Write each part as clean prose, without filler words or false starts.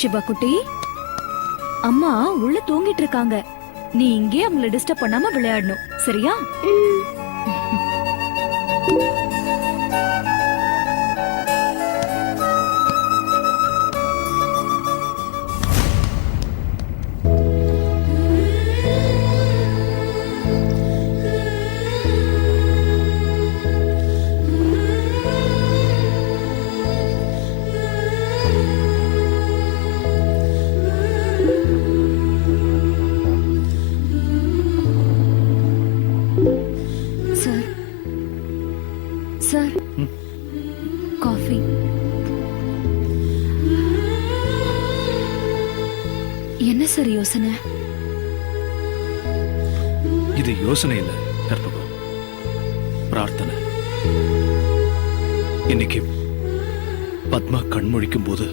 சிவா குட்டி, அம்மா உள்ள தூங்கிட்டு இருக்காங்க. நீ இங்கே அவங்கள டிஸ்டர்ப் பண்ணாம விளையாடணும், சரியா? Sir, sir, coffee. என்ன சார் யோசனை? இது யோசனை இல்ல கற்பகம், பிரார்த்தனை. இன்னைக்கு பத்மா கண்முழிக்கும் போது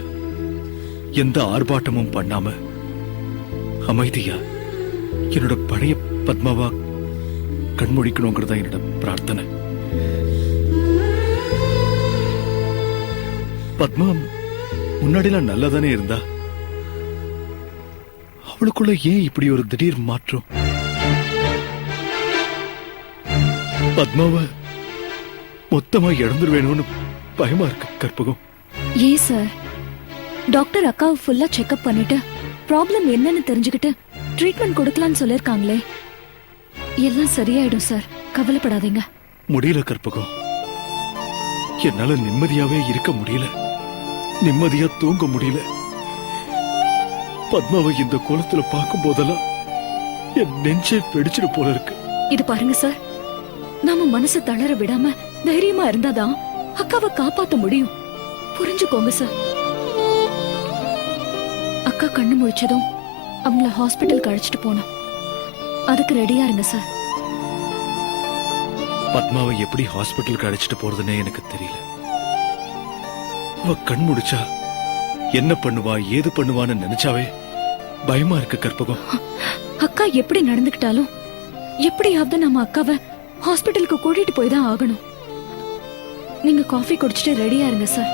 எந்த ஆர்ப்பாட்டமும் பண்ணாம அமைதியா என்னோட பழைய பத்மாவா கண்முழிக்கணுங்கிறதா என்னோட பிரார்த்தனை. பத்மா முன்னாடிலாம் நல்லதானே இருந்தா, அவளுக்குள்ள ஏன் இப்படி ஒரு திடீர் மாற்றம்? பத்மாவை மொத்தமா இழந்துருவேணும்னு பயமா இருக்கு கற்பகம். ஏன் சார்? டாக்டர் அக்காவை ஃபுல்லா செக்அப் பண்ணிட்டு ப்ராப்ளம் என்னன்னு தெரிஞ்சுக்கிட்டு ட்ரீட்மெண்ட் கொடுக்கலாம்னு சொல்லிருக்காங்களே. எல்லாம் சரியாயிடும் சார், கவலைப்படாதீங்க. முடியல கற்பகம், என்னால நிம்மதியாவே இருக்க முடியல, நிம்மதியா தூங்க முடியல. பத்மாவை இந்த கோலத்துல பார்க்கும் போதெல்லாம் என் நெஞ்சே வெடிச்சிட்டு போல இருக்கு. இது பாருங்க சார், நாம மனசு தளர விடாம தைரியமா இருந்தாதான் அக்காவை காப்பாத்த முடியும். புரிஞ்சுக்கோங்க சார். அக்கா கண்ணு முழிச்சதும் அவங்கள ஹாஸ்பிட்டலுக்கு அழைச்சிட்டு போனோம். அதுக்கு ரெடியா இருங்க சார். பத்மாவை எப்படி ஹாஸ்பிட்டலுக்கு அழைச்சிட்டு போறதுன்னே எனக்கு தெரியல. அவ கண் முடிச்சா என்ன பண்ணுவா ஏது பண்ணுவான்னு நினைச்சாவே பயமா இருக்கு கற்பகம். அக்கா எப்படி நடந்துக்கிட்டாலும் எப்படியாவது நம்ம அக்காவை ஹாஸ்பிட்டலுக்கு கூட்டிட்டு போய் தான் ஆகணும். நீங்க காஃபி குடிச்சிட்டு ரெடியா இருங்க சார்.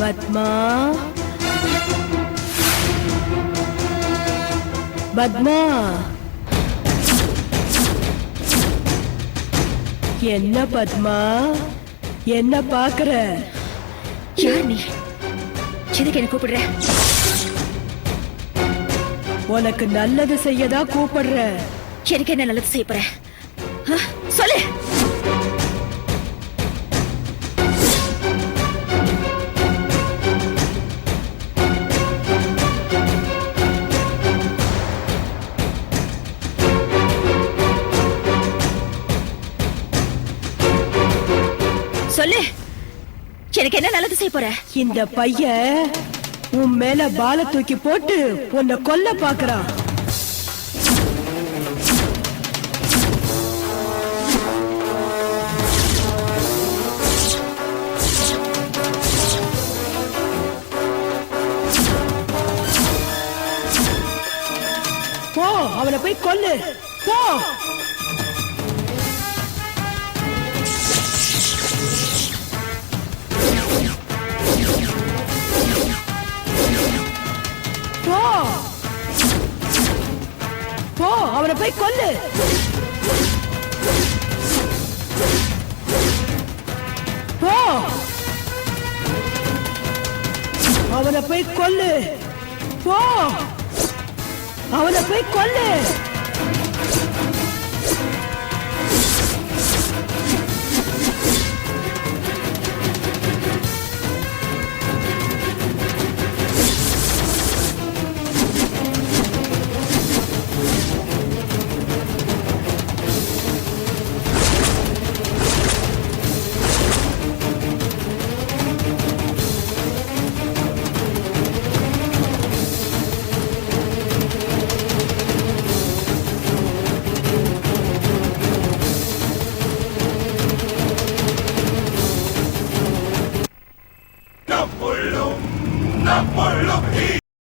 பத்மா, பத்மா, என்ன பத்மா, என்ன பாக்குற? யார் நீ? எதுக்கு என்ன கூப்பிடுற? உனக்கு நல்லது செய்யதான் கூப்பிடுற. எனக்கு என்ன நல்லது செய்ய போற? சொல்லு. சொல்லு, எனக்கு என்ன நல்லது செய்ய போற? இந்த பையன் உன் மேல பால தூக்கி போட்டு உன்னை கொல்ல பாக்குறான். போ, அவனை போய் கொல்லு, போ. போ, அவனை போய் கொல்லு. போ, அவனை போய் கொல்லு. போ, அவனை போய் கொல்லு. நம்மளும்